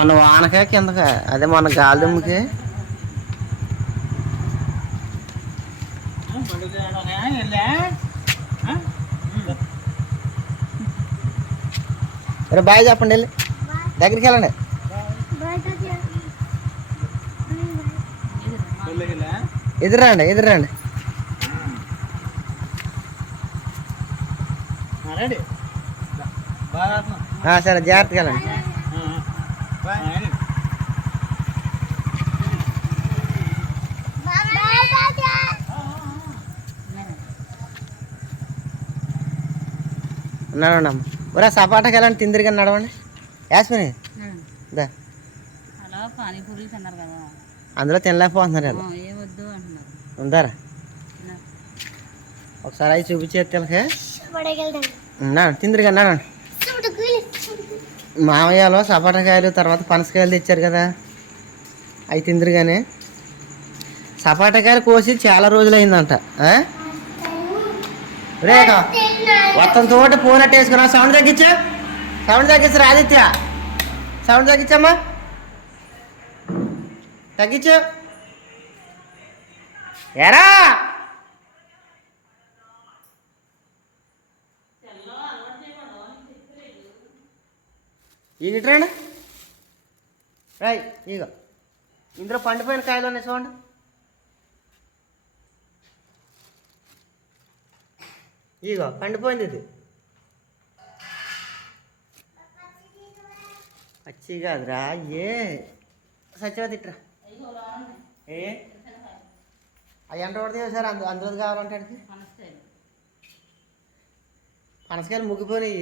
మొన్న వానకే కిందక అదే మొన్న గాలి దుమ్ముకి. రే బాయ్ చెప్పండి వెళ్ళి. దగ్గరికి వెళ్ళండి. ఎదురండి ఎదురండి. సరే జాగ్రత్తగా వెళ్ళండి. నడవండి అమ్మ ఒరే సపాటాకి వెళ్ళండి తిందిరిగా నడవండి. యాస్మిని దా. అలా పానీపూరీలు తిన్నారు కదా. అందులో తినలేకపోతున్నారు అంటున్నారు. ఉందారా. ఒకసారి అవి చూపించేది తిలకే. తిందిరిగా నడవండి. మామయ్యలో సపాటకాయలు తర్వాత పనసకాయలు తెచ్చారు కదా. అవి తిందరుగానే. కానీ సపాటకాయలు కోసి చాలా రోజులు అయిందంట రేఖ మొత్తం తోట పోనట్టు వేసుకున్నా సౌండ్ తగ్గించా సౌండ్ తగ్గించరా ఆదిత్య. సౌండ్ తగ్గించమ్మా. తగ్గించు. ఎరా ఇవి ఇట్రండి రై ఇగో ఇందులో పండిపోయిన కాయలు ఉన్నాయి చూడండి. ఇగో పండిపోయింది ఇది. పచ్చి కాదురా ఏ? సత్యవతి ఇట్రా. ఏ? అవి ఎంత పడితే సార్ అందు అందులో కావాలంటే. పనసకాయలు ముగ్గిపోయినాయి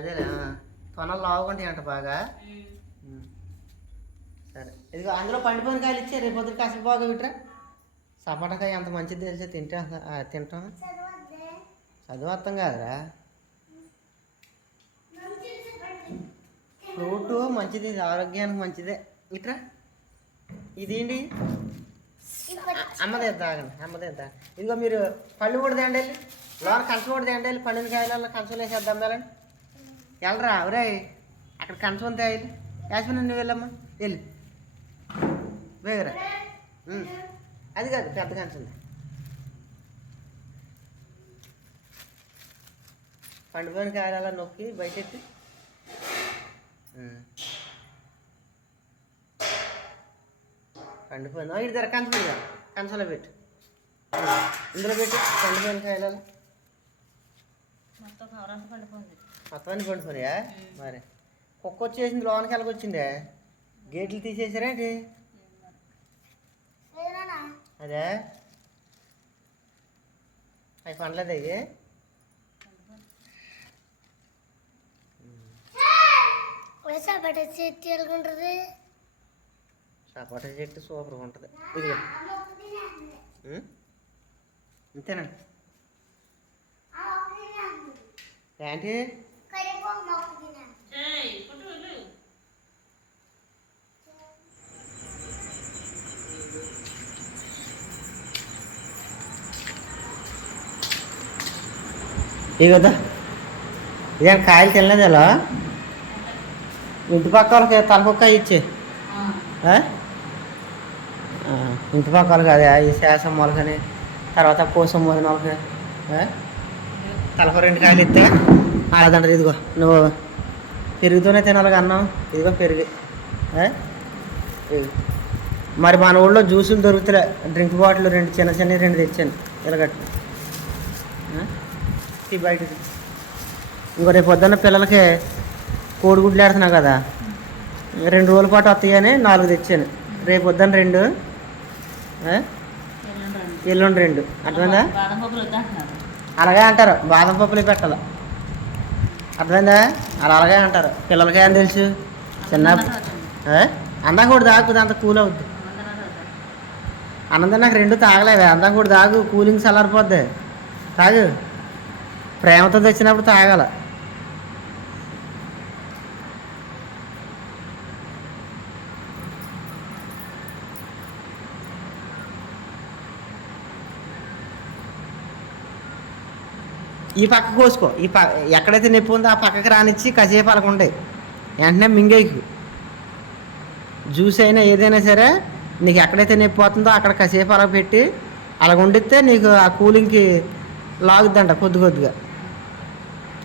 అదేలే తొనలు లావుకుంటాయి అంట బాగా. సరే. ఇదిగో అందులో పండిపోయిన కాయలు ఇచ్చే రేపు పొద్దున కాసిన బాగా విట్రా సపోటాకాయ ఎంత మంచిది తెలిసే తింటే అంత- తింటాం. చదువు అర్థం కాదురా. ఫ్రూట్ మంచిది ఇది ఆరోగ్యానికి మంచిదే. ఇట్రా. ఇదేంటి? అమ్మదే తాగండి అమ్మదే తాగండి ఇదిగో మీరు పళ్ళు కూడా తేండి లోన కంచు కూడా తేండి పండిన కాయలలో కంచులు వేసేద్దాం మేలండి వెళ్ళరా ఒరే అక్కడ కంచం తేయాలి యాస్మిన్ నువ్వు వెళ్ళమ్మా. వెళ్ళి. వేగరా అది కాదు పెద్ద కంచం పండుగని పండిపోయిన నొక్కి బయటెత్తి. ఉమ్. పండిపోయింది ఇటు ధర కంచం ఇక కంచంలో పెట్టు. ఇందులో పెట్టు. పండిపోయిన కాయలలో మొత్తం కవర్ అంతా మొత్తం అన్ని పండిపోయినాయా మరి. కుక్క వచ్చేసింది లోనికి వెళ్ళకొచ్చిందే గేట్లు తీసేసారేంటి అదే. అవి పండలేదు అయ్యి ఉంటుంది సపోటా చెట్టు సూపర్గా ఉంటుంది. ఇదిగో? ఇంతేనండి ఏంటి. ఇగదా ఇదేం కాయలు తినలేదు ఇలా ఇంటి పక్క వాళ్ళకి తలపొక్క ఇచ్చే ఇంటి పక్క వాళ్ళకి అదే ఈ శాసం మొలకని తర్వాత కోసం మొదల మొలక తలప రెండు కాయలు ఇస్తే. అలాదంటారు ఇదిగో. నువ్వు పెరుగుతూనే తినాలి అన్నం. ఇదిగో పెరుగు. మరి మన ఊళ్ళో జ్యూసులు దొరుకుతులే. డ్రింక్ బాటిల్ రెండు చిన్న చిన్న రెండు తెచ్చాను. ఇలాగట్టు ఈ బయట ఇంకో రేపు పొద్దున్న పిల్లలకి కోడిగుడ్లు ఆడుతున్నావు కదా. రెండు రోజుల పాటు వస్తాయని నాలుగు తెచ్చాను. రేపు పొద్దున్న రెండు? ఎల్లుండి రండి. అర్థమైందా? అలాగే అంటారు. బాదం పప్పులు పెట్టాలి. అర్థమైందా? అలా అలాగే అంటారు. పిల్లలకే అని తెలుసు? చిన్న అందం కూడా తాగుతుంది అంత కూల్ అవుద్ది. అన్నందా నాకు రెండు తాగలేదు అందం కూడా తాగు కూలింగ్ చల్లారిపోద్ది. తాగు. ప్రేమతో తెచ్చినప్పుడు తాగాల. ఈ పక్క కోసుకో. ఈ ప ఎక్కడైతే నొప్పి ఉందో ఆ పక్కకి రానిచ్చి కాసేపు అలాగ వెంటనే మింగేకు జ్యూస్ అయినా ఏదైనా సరే నీకు ఎక్కడైతే నొప్పి పోతుందో అక్కడ కాసేపు అలా పెట్టి అలా వండితే నీకు ఆ కూలింగ్కి లాగుద్దంట కొద్ది కొద్దిగా.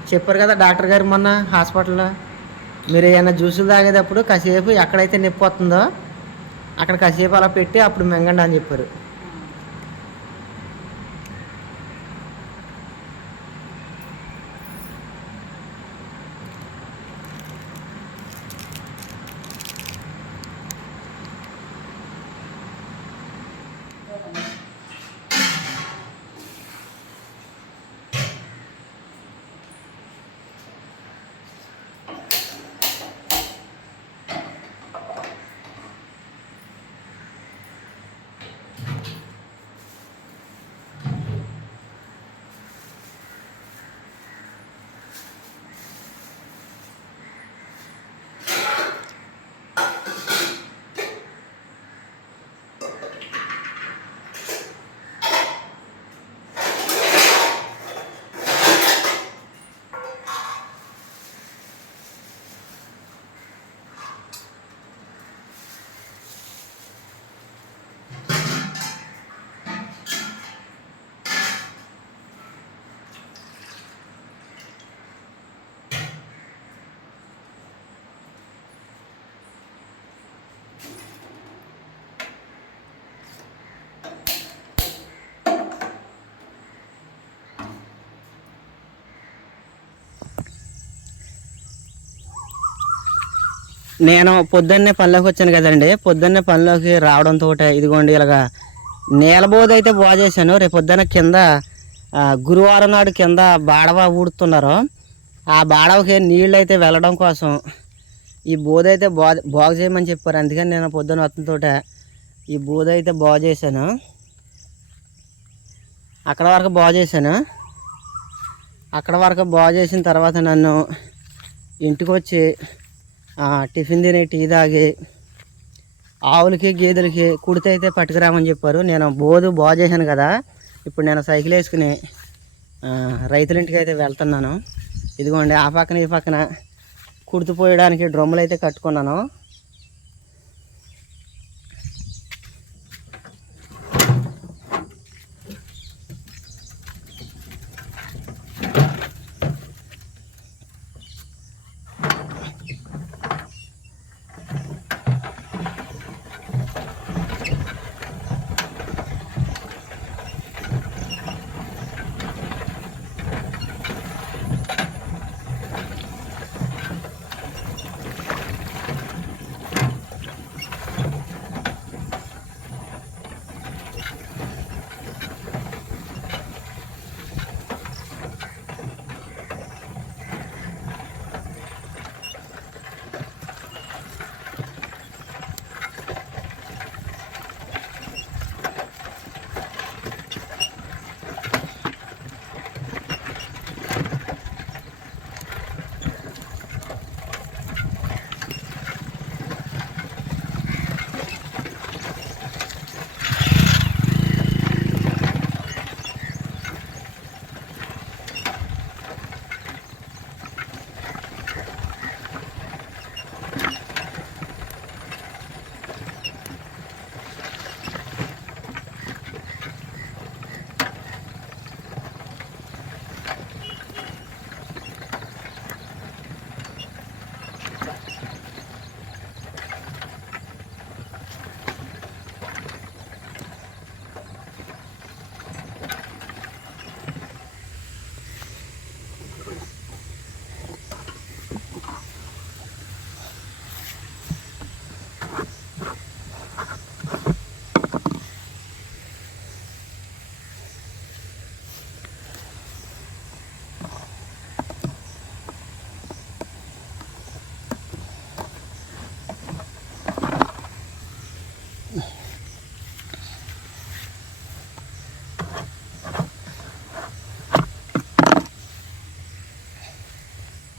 చెప్పారు కదా డాక్టర్ గారు మొన్న హాస్పిటల్లో మీరు ఏమైనా జ్యూసులు తాగేటప్పుడు కాసేపు ఎక్కడైతే నొప్పి వస్తుందో అక్కడ కాసేపు అలా పెట్టి అప్పుడు మింగండి అని చెప్పారు. నేను పొద్దున్నే పనిలోకి వచ్చాను కదండి. పొద్దున్నే పనిలోకి రావడంతో ఇదిగోండి ఇలాగా నేలబోధ అయితే బాగా చేశాను. రేపు పొద్దున్న కింద గురువారం నాడు కింద బాడవ ఊడుతున్నారు. ఆ బాడవకి నీళ్ళు అయితే వెళ్ళడం కోసం ఈ బోధ అయితే బా బాగు చేయమని చెప్పారు. అందుకని నేను పొద్దున్న వస్తుంతో ఈ బోధ అయితే బాగు చేశాను. అక్కడ వరకు బాగు చేశాను. అక్కడ వరకు బాగు చేసిన తర్వాత నన్ను ఇంటికి వచ్చి టిఫిన్ తిని టీ తాగి ఆవులకి గేదెలకి కుడితే అయితే పట్టుకురామని చెప్పారు. నేను బోధు బాగు చేశాను కదా. ఇప్పుడు నేను సైకిల్ వేసుకుని రైతులింటికి అయితే వెళ్తున్నాను. ఇదిగోండి ఆ పక్కన ఈ పక్కన కుడితిపోయడానికి డ్రమ్ములు అయితే కట్టుకున్నాను.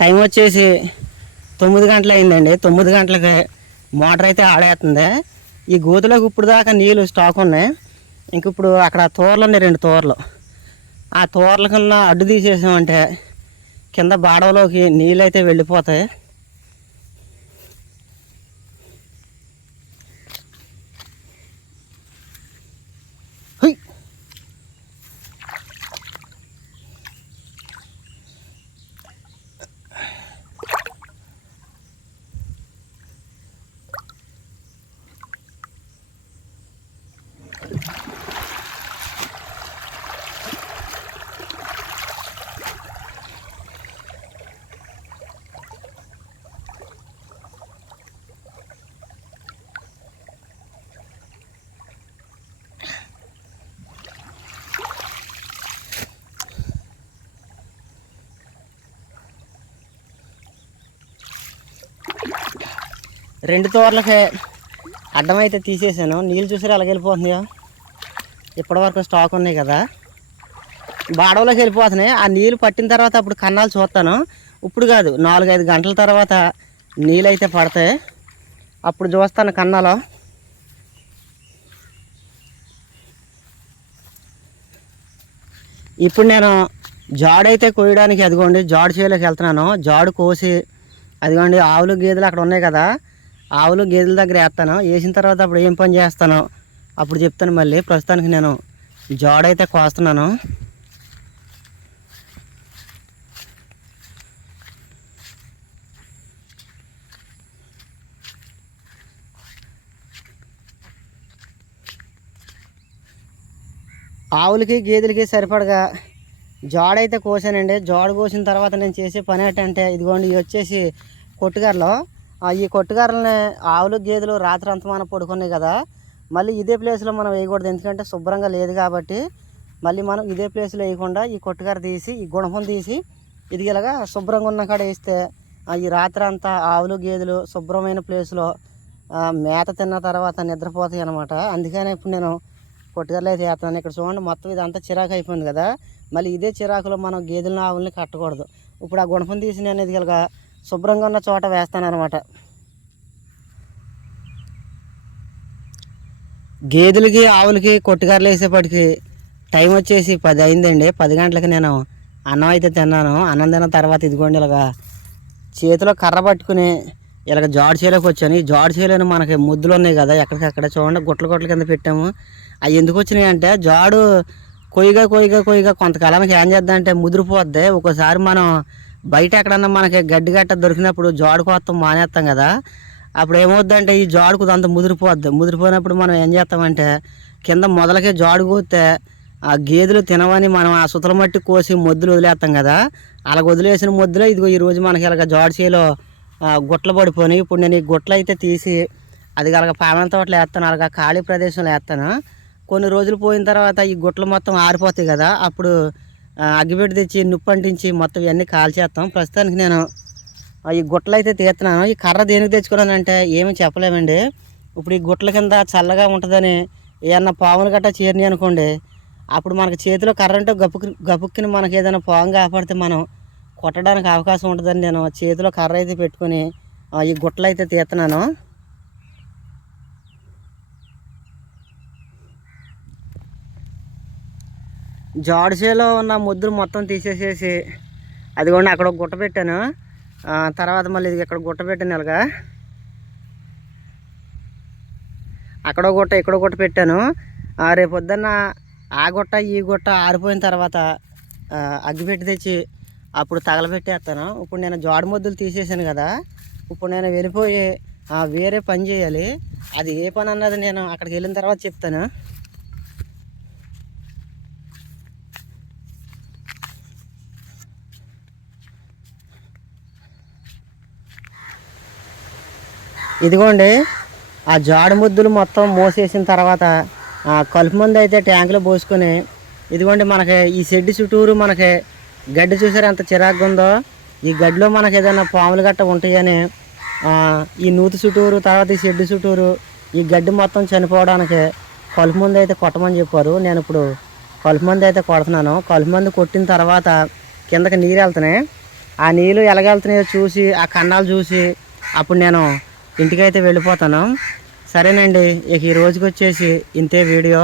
టైం వచ్చేసి తొమ్మిది గంటలు అయిందండి తొమ్మిది గంటలకి మోటార్ అయితే ఆడేస్తుంది ఈ గోతులకు ఇప్పుడు దాకా నీళ్ళు స్టాక్ ఉన్నాయి. ఇంక ఇప్పుడు అక్కడ తోరలు ఉన్నాయి రెండు తోరలు. ఆ తోరల కన్నా అడ్డు తీసేసామంటే కింద బాడవలోకి నీళ్ళైతే వెళ్ళిపోతాయి. రెండు తోరలకి అడ్డమైతే తీసేసాను. నీళ్ళు చూసారు అలాగ వెళ్ళిపోతుందిగా? ఇప్పటివరకు స్టాక్ ఉన్నాయి కదా. బాడవలోకి వెళ్ళిపోతున్నాయి. ఆ నీళ్ళు పట్టిన తర్వాత అప్పుడు కన్నాలు చూస్తాను. ఇప్పుడు కాదు నాలుగైదు గంటల తర్వాత నీళ్ళు అయితే పడతాయి. అప్పుడు చూస్తాను కన్నాలో. ఇప్పుడు నేను జాడైతే కోయడానికి అదిగోండి జాడు చేలోకి వెళ్తున్నాను. జాడు కోసి అదిగోండి ఆవులు గేదెలు అక్కడ ఉన్నాయి కదా. ఆవులు గేదెల దగ్గర వేస్తాను. వేసిన తర్వాత అప్పుడు ఏం పని చేస్తాను? అప్పుడు చెప్తాను మళ్ళీ. ప్రస్తుతానికి నేను జోడైతే కోస్తున్నాను. ఆవులకి గేదెలకి సరిపడగా జాడైతే కోసానండి. జోడ కోసిన తర్వాత నేను చేసే పని ఏంటంటే ఇదిగోండి వచ్చేసి కొట్టుగారులో ఈ కొట్టుగారలని ఆవులు గేదెలు రాత్రి అంతా మనం పడుకున్నాయి కదా మళ్ళీ ఇదే ప్లేస్లో మనం వేయకూడదు. ఎందుకంటే శుభ్రంగా లేదు కాబట్టి మళ్ళీ మనం ఇదే ప్లేస్లో వేయకుండా ఈ కొట్టుగారు తీసి ఈ గుణపం తీసి ఇది ఇలాగా శుభ్రంగా ఉన్న కాడ వేస్తే ఈ రాత్రి అంతా ఆవులు గేదెలు శుభ్రమైన ప్లేస్లో మేత తిన్న తర్వాత నిద్రపోతాయి అనమాట అందుకనే ఇప్పుడు నేను కొట్టుగారులు అయితే వేస్తాను ఇక్కడ చూడండి మొత్తం ఇదంతా చిరాకు అయిపోయింది కదా. మళ్ళీ ఇదే చిరాకులో మనం గేదెలను ఆవులని కట్టకూడదు. ఇప్పుడు ఆ గుణపం తీసి నేను ఇది శుభ్రంగా ఉన్న చోట వేస్తాను అనమాట గేదెలకి ఆవులకి కొట్టుగారులు వేసేపటికి టైం వచ్చేసి పది అయిందండి. పది గంటలకి నేను అన్నం అయితే తిన్నాను. అన్నం తిన్న తర్వాత ఇదిగోండి ఇలాగ చేతిలో కర్ర పట్టుకుని ఇలాగ జాడు చేలోకి వచ్చాను. ఈ జాడు చేయలేని మనకి ముద్దులు ఉన్నాయి కదా ఎక్కడికక్కడ చూడండి. గుట్ల గుట్ల కింద పెట్టాము. అవి ఎందుకు వచ్చినాయి అంటే జాడు కొయ్యగా కొయ్యగా కొయ్యగా కొంతకాలానికి ఏం చేద్దాం అంటే ముదిరిపోద్ది. ఒక్కోసారి మనం బయట ఎక్కడన్నా మనకి గడ్డి గట్ట దొరికినప్పుడు జోడు కోత్తం మానేస్తాం కదా. అప్పుడు ఏమవుద్దంటే ఈ జాడుకు అంత ముదిరిపోద్ది. ముదిరిపోయినప్పుడు మనం ఏం చేస్తామంటే కింద మొదలకే జోడు కోస్తే ఆ గేదెలు తినవని మనం ఆ సుతల మట్టి కోసి మొద్దులు వదిలేస్తాం కదా. అలా వదిలేసిన మొద్దులో ఇదిగో ఈ రోజు మనకి ఇలాగ జాడు చేలో గుట్టలు పడిపోయినాయి. ఇప్పుడు నేను ఈ గుట్టలు అయితే తీసి అది అలాగ పామల తోటలో వేస్తాను అలాగ ఖాళీ ప్రదేశంలో వేస్తాను. కొన్ని రోజులు పోయిన తర్వాత ఈ గుట్టలు మొత్తం ఆరిపోతాయి కదా. అప్పుడు అగ్గిపెట్టి తెచ్చి నుప్పు అంటించి మొత్తం ఇవన్నీ కాల్చేస్తాం ప్రస్తుతానికి నేను ఈ గుట్టలు అయితే తీస్తున్నాను. ఈ కర్ర దేనికి తెచ్చుకున్నానంటే ఏమీ చెప్పలేమండి. ఇప్పుడు ఈ గుట్టల కింద చల్లగా ఉంటుందని ఏమన్నా పాములు గట్టా చేరినాయి అనుకోండి అప్పుడు మనకి చేతిలో కర్ర ఉంటే గప్పుకి గపుక్కిని మనకి ఏదైనా పాము కాపాడితే మనం కొట్టడానికి అవకాశం ఉంటుందని నేను చేతిలో కర్ర అయితే పెట్టుకొని ఈ గుట్టలు అయితే తీస్తున్నాను. జాడ్సేలో ఉన్న ముద్దులు మొత్తం తీసేసేసి అదిగోండి అక్కడ ఒక గుట్ట పెట్టాను. తర్వాత మళ్ళీ ఇది ఇక్కడ గుట్ట పెట్టాను ఇలాగా. అక్కడో గుట్ట ఇక్కడో గుట్ట పెట్టాను. రేపు పొద్దున్న ఆ గుట్ట ఈ గుట్ట ఆరిపోయిన తర్వాత అగ్గిపెట్టి తెచ్చి అప్పుడు తగలబెట్టేస్తాను. ఇప్పుడు నేను జాడు ముద్దులు తీసేసాను కదా ఇప్పుడు నేను వెళ్ళిపోయి వేరే పని చేయాలి. అది ఏ పని అన్నది నేను అక్కడికి వెళ్ళిన తర్వాత చెప్తాను. ఇదిగోండి ఆ జాడు ముద్దులు మొత్తం మోసేసిన తర్వాత ఆ కలుపు మందు అయితే ట్యాంకులో పోసుకొని ఇదిగోండి మనకి ఈ షెడ్ చుట్టూరు మనకి గడ్డి చూసారు ఎంత చిరాగ్గా ఉందో? ఈ గడ్డిలో మనకి ఏదైనా పాములు గట్ట ఉంటాయని ఈ నూతి చుట్టూరు తర్వాత ఈ షెడ్ చుట్టూరు ఈ గడ్డి మొత్తం చనిపోవడానికి కలుపు మందు అయితే కొట్టమని చెప్పారు. నేను ఇప్పుడు కలుపు మందు అయితే కొడుతున్నాను. కలుపు మందు కొట్టిన తర్వాత కిందకి నీరు వెళ్తున్నాయి. ఆ నీళ్ళు ఎలాగెళ్తున్నాయో చూసి ఆ కన్నాలు చూసి అప్పుడు నేను ఇంటికైతే వెళ్ళిపోతాను. సరేనండి ఇక ఈ రోజుకి వచ్చేసి ఇంతే వీడియో.